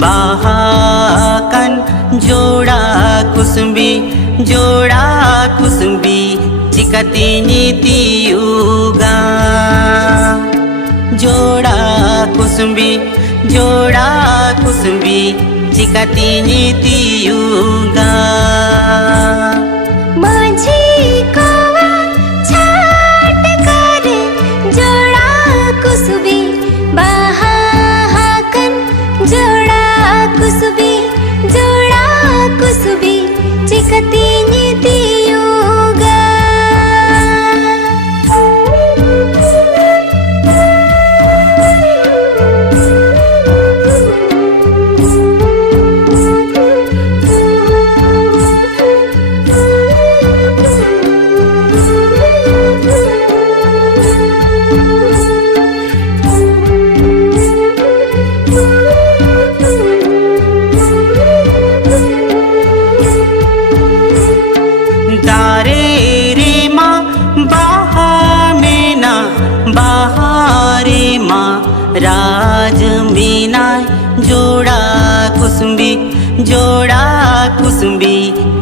bahakan joda kusumbi cikatini tiuga joda kusumbi cikatini tiuga माझी कोवा छाट करे जोड़ा कुसुबी बाहाकन जोड़ा कुसुबी चिकतीनी तियुगा राज मीना जोड़ा कुसुम्बी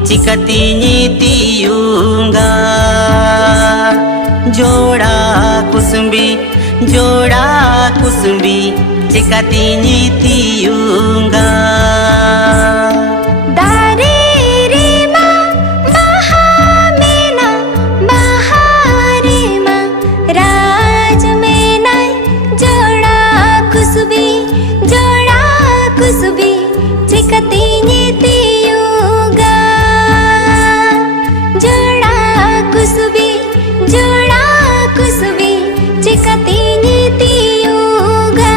चिकतीनी तियुगा जोड़ा कुसुम्बी चिकतीनी तियुगा चिकतीनी तियुगा जोड़ा कुसुबी चिकतीनी तियुगा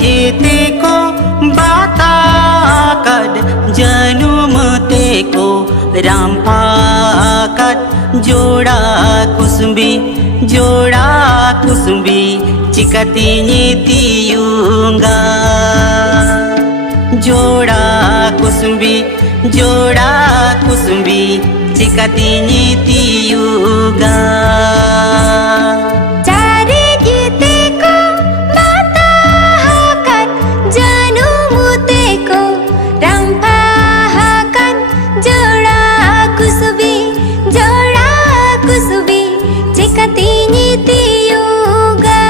जेते को बाता कद जनुम ते को रामपा कद जोड़ा कुसुम्बी चिकतीनी तियुगा जोड़ा कुसुम्बी चिकतीनी तियुगा चिकतीनी तियुगा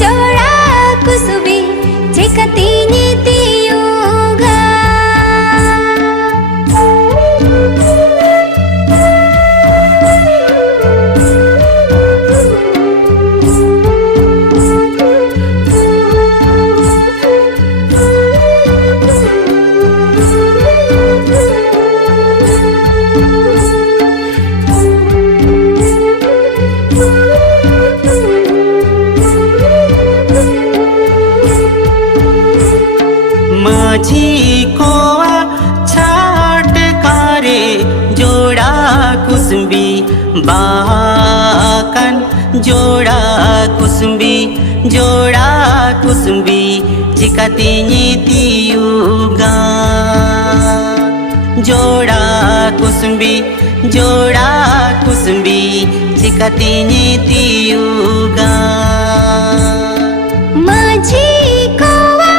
जोड़ा कुसुबी चिकतीनी तियुगा माझी कोवा छाट करे जोड़ा कुसुम्बी बाहाकन जोड़ा कुसुम्बी चिकतीनी तियुगा जोड़ा कुसुम्बी चिकतीनी तियुगा माझी कोवा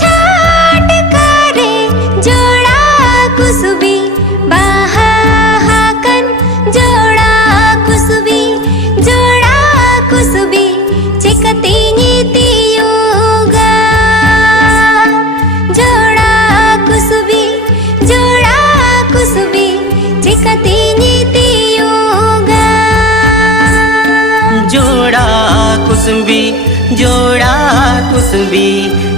छाट करे जोड़ा कुसुबी बाहाकन जोड़ा कुसुबी चिकतीनी तियुगा जोड़ा कुसुबी चिकतीनी तियुगा जोड़ा कुसुम्बी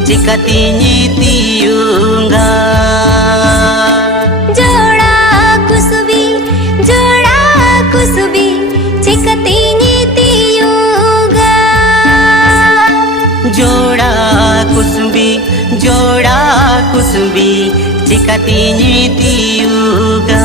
चिकतीनी तियुगा जोड़ा कुसुबी चिकतीनी तियुगा जोड़ा कुसुम्बी जोडा कुसुम्बी चिकटिनी तियुगा